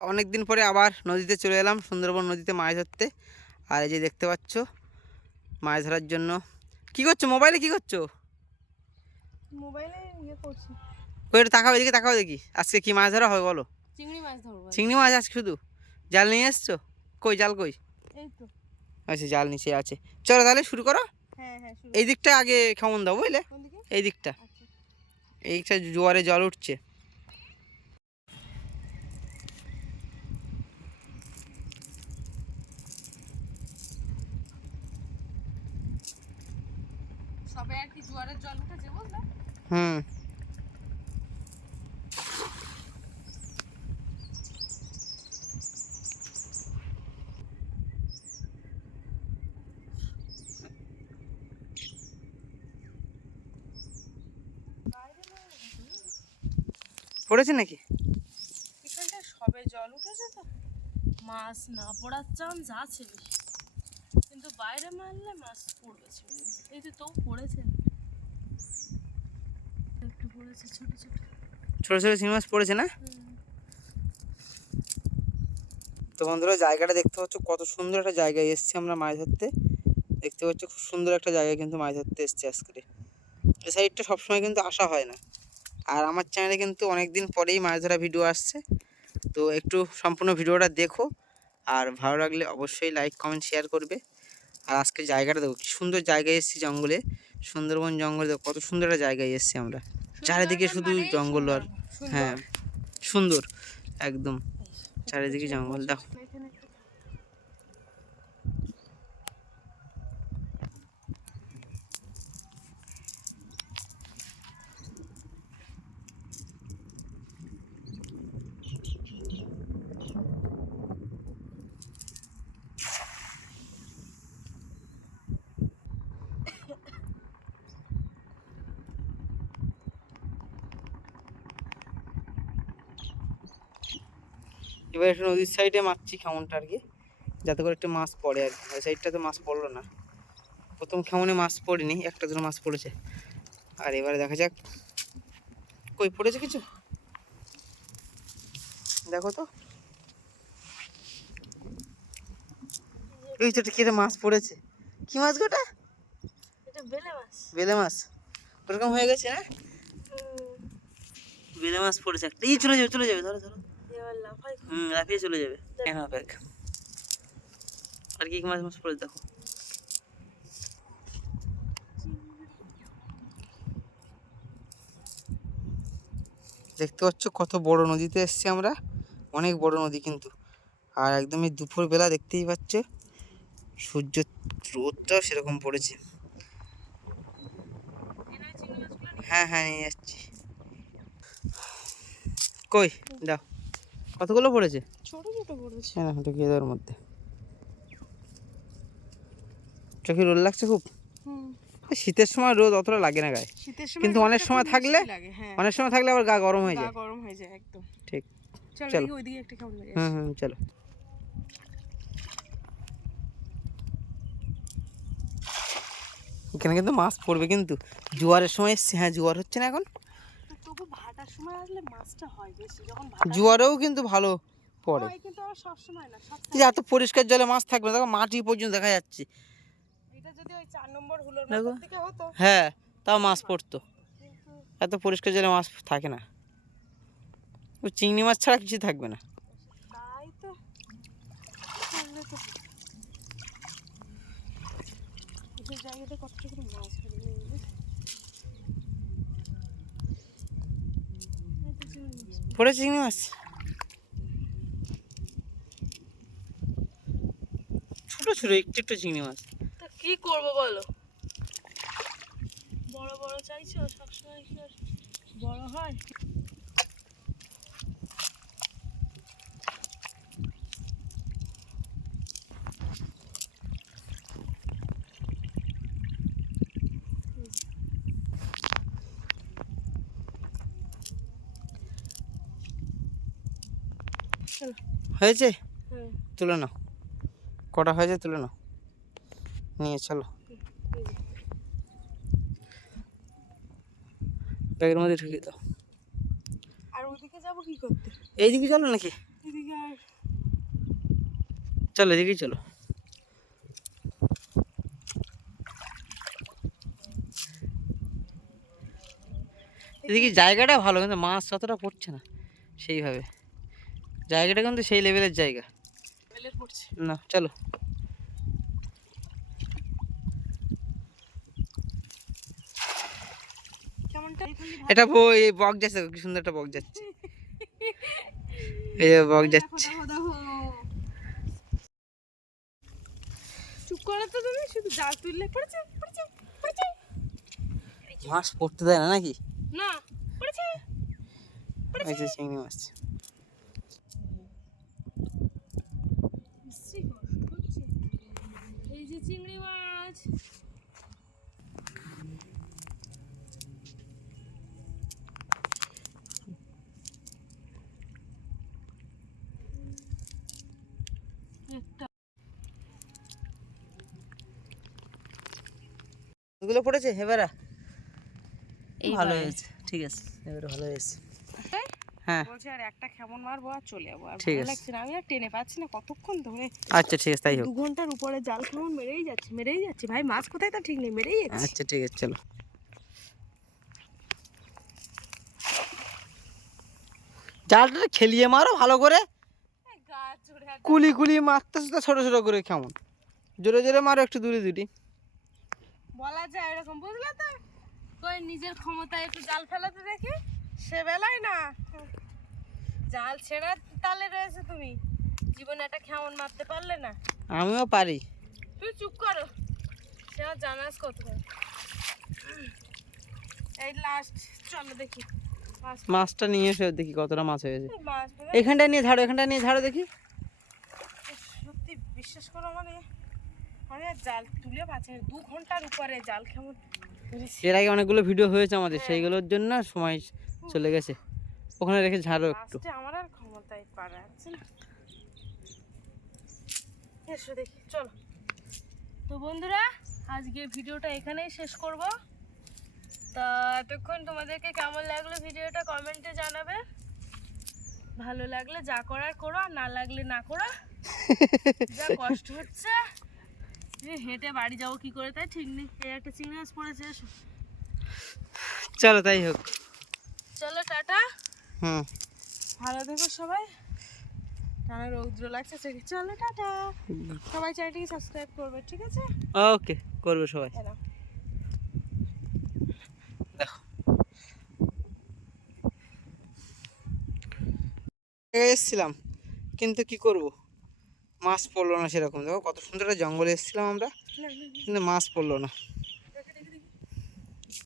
অনেক দিন পরে আবার নদীতে চলে এলাম সুন্দরবন নদীতে মাছ ধরতে। আর এই যে দেখতে পাচ্ছ মাছ ধরার জন্য। কি করছ? মোবাইলে কি করছ? মোবাইলে ইয়ে করছি। ওই একটু তাকাও এদিকে তাকাও দেখি। আজকে কি মাছ ধরা হবে বলো? চিংড়ি মাছ ধরবো চিংড়ি মাছ আজকে শুধু? জাল নিয়ে এসছো? কই জাল কই? এই তো। আচ্ছা জাল নিচে আছে। চলো তাহলে শুরু করো। হ্যাঁ হ্যাঁ এই দিকটা আগে কেমন দাও বুঝলে? এই দিকটা। আচ্ছা। এই দিকটা জোয়ারে জল উঠছে। সবে আর কি জোয়ারের জল উঠেছে বুঝলে হুম। পড়েছে নাকি? এখানটা সবে জল উঠেছে তো? মাছ না পড়ার চান্স আছে বেশি। কিন্তু বাইরে মারলে মাছ পড়বে ছেড়ে। এই যে তো পড়েছে। একটু পড়েছে ছোট ছোট। ছোটো ছোটো মাছ পড়েছে না? তো বন্ধুরা জায়গাটা দেখতে পাচ্ছ কত সুন্দর একটা জায়গায় এসছি আমরা মাছ ধরতে। দেখতে পাচ্ছ খুব সুন্দর একটা জায়গায় কিন্তু মাছ ধরতে এসছি আজকে। এই সাইডটা সবসময় কিন্তু আসা হয় না। আর আমার চ্যানেলে কিন্তু অনেক দিন পরেই মাছ ধরা ভিডিও আসছে। তো একটু সম্পূর্ণ ভিডিওটা দেখো। আর ভালো লাগলে অবশ্যই লাইক কমেন্ট শেয়ার করবে। আর আজকে জায়গাটা দেখো কি সুন্দর জায়গায় এসেছি জঙ্গলে। সুন্দরবন জঙ্গলে দেখো কত সুন্দর একটা জায়গায় এসেছি আমরা। চারিদিকে শুধু জঙ্গল আর হ্যাঁ সুন্দর একদম। চারিদিকে জঙ্গল দেখো। এবার একটু নদীর সাইডে মারছি খেমনটা আর কি যাতে করে একটু মাছ পড়ে আর কি। ওই সাইডটাতে মাছ পড়ল না। প্রথম খেমনে মাছ পড়েনি একটা দুটো মাছ পড়েছে। আর এবারে দেখা যাক কই পড়েছে কিছু? দেখো তো। এই তো কি একটা মাছ পড়েছে। কি মাছ গোটা এটা বেলে মাছ। বেলে মাছ। ওরকম হয়ে গেছে না? বেলে মাছ পড়েছে একটা। এই চলে যাবে চলে যাবে ধরো ধরো। হুম লাফিয়ে চলে যাবে। কেন ব্যাগ আর কি কি মাছ মাছ পড়ে দেখো। দেখতে পাচ্ছ কত বড় নদীতে এসছি আমরা? অনেক বড় নদী কিন্তু। আর একদমই দুপুর বেলা দেখতেই পাচ্ছ সূর্য রোদটাও সেরকম পড়েছে। হ্যাঁ হ্যাঁ নিয়ে যাচ্ছি কই? দাও। কতগুলো পড়েছে? ছোট ছোট পড়েছে। হ্যাঁ ঢুকিয়ে দেওয়ার মধ্যে। চোখে রোদ লাগছে খুব? শীতের সময় রোদ অতটা লাগে না গায়ে। কিন্তু অনেক সময় থাকলে হ্যাঁ। অনেক সময় থাকলে আবার গা গরম হয়ে যায়। গরম হয়ে যায় একদম। ঠিক। চলো। দেখি ওইদিকে একটা কেমন লাগে। হুম হুম চলো। এখানে কিন্তু মাছ পড়বে কিন্তু। জোয়ারের সময় এসছে। হ্যাঁ জোয়ার হচ্ছে না এখন? সময় আসলে মাছটা হয় বেশি যখন জোয়ারেও কিন্তু ভালো পড়ে। কিন্তু আবার সব সময় না সব যে এত পরিষ্কার জলে মাছ থাকবে দেখো মাটি পর্যন্ত দেখা যাচ্ছে। এটা যদি ওই চার নম্বর হুলোর থেকে হতো। হ্যাঁ তাও মাছ পড়তো। এত পরিষ্কার জলে মাছ থাকে না। ও চিংড়ি মাছ ছাড়া কিছু থাকবে না। তাই তো। জায়গাটা মাছ ধরে নিয়ে এলে। এই তো পড়েছে চিংড়ি মাছ? ছোট ছোট, একটু একটু চিংড়ি মাছ। তা কি করব বলো? বড় বড় চাইছো, সবসময় কি আর বড় হয়? হয়েছে? হ্যাঁ তুলে নাও। কটা হয়েছে তুলে নাও। নিয়ে চলো। ব্যাগের মধ্যে ঢুকিয়ে দাও। আর ওদিকে যাব কি করতে? এইদিকে চলো নাকি? চলো এদিকেই চলো। এদিকে জায়গাটা ভালো কিন্তু মাছ অতটা পড়ছে না। সেইভাবে। জায়গাটা কিন্তু সেই লেভেলের জায়গা। পড়ছে। না চলো। এটা বই এই বক যাচ্ছে কি সুন্দর একটা বক যাচ্ছে। এই বক যাচ্ছে। চুপ করো তো তুমি শুধু জাল তুললে। পড়েছে পড়েছে পড়েছে। মাছ পড়তে দেয় না নাকি? না পড়েছে যে চিংড়ি মাছ ইসি কষ্ট হচ্ছে। এই যে চিংড়ি মাছ। এগুলো পড়েছে? এবারে। ভালো হয়েছে। ঠিক আছে এবারে ভালো হয়েছে। হ্যাঁ। বলছি আর একটা কেমন মারবো আর চলে যাব। আর ঠিক ভালো আছে। লাগছে না। আমি আর টেনে পাচ্ছি না কতক্ষণ ধরে। আচ্ছা ঠিক আছে তাই হোক। দু ঘণ্টার উপরে জাল কেমন মেরেই যাচ্ছে মেরেই যাচ্ছে। ভাই মাছ কোথায়? তা ঠিক নেই মেরেই যাচ্ছে। আচ্ছা ঠিক আছে চলো। জালটা খেলিয়ে মারো ভালো করে। কুলি কুলি মারতেছে তো ছোট ছোট করে কেমন। জোরে জোরে মারো একটু দূরে দূরে বলা যায় এরকম বুঝলে তো? কই নিজের ক্ষমতায় একটু জাল ফেলাতে দেখি। সে বেলায় না। জাল ছেড়ার তালে রয়েছে তুমি। জীবনে একটা কেমন মারতে পারলে না। আমিও পারি। তুই চুপ করো। সে আর জানাস কত এই লাস্ট চলো দেখি। মাছ মাছটা নিয়ে এসে দেখি কতটা মাছ হয়েছে। মাছ এখানটা নিয়ে ঝাড়ো এখানটা নিয়ে ঝাড়ো দেখি। সত্যি বিশ্বাস করো মানে আর জাল তুলে পাচ্ছি না। দু ঘণ্টার উপরে জাল ধরেছি। এর আগে অনেকগুলো ভিডিও হয়েছে আমাদের সেইগুলোর জন্য সময় চলে গেছে। ওখানে রেখে ঝাড়ো একটু। আমার আর ক্ষমতায় পারা না। এসো দেখি চলো। তো বন্ধুরা আজকে ভিডিওটা এখানেই শেষ করব। তা এতক্ষণ তোমাদেরকে কেমন লাগল ভিডিওটা কমেন্টে জানাবে। ভালো লাগলে যা করার করো আর না লাগলে না করো। যা কষ্ট হচ্ছে হেঁটে বাড়ি যাব কি করে? তাই ঠিক নেই। এই একটা চিংড়ি মাছ পড়েছে চলো তাই হোক। চলো টাটা। হুম। ভালো থেকো সবাই। টানা রৌদ্র লাগছে সে চলো টাটা। সবাই চ্যানেলটিকে সাবস্ক্রাইব করবে ঠিক আছে? ওকে করবে সবাই। দেখো। এসেছিলাম কিন্তু কি করব? মাছ পড়ল না সেরকম দেখো কত সুন্দর জঙ্গলে এসেছিলাম আমরা। কিন্তু মাছ পড়ল না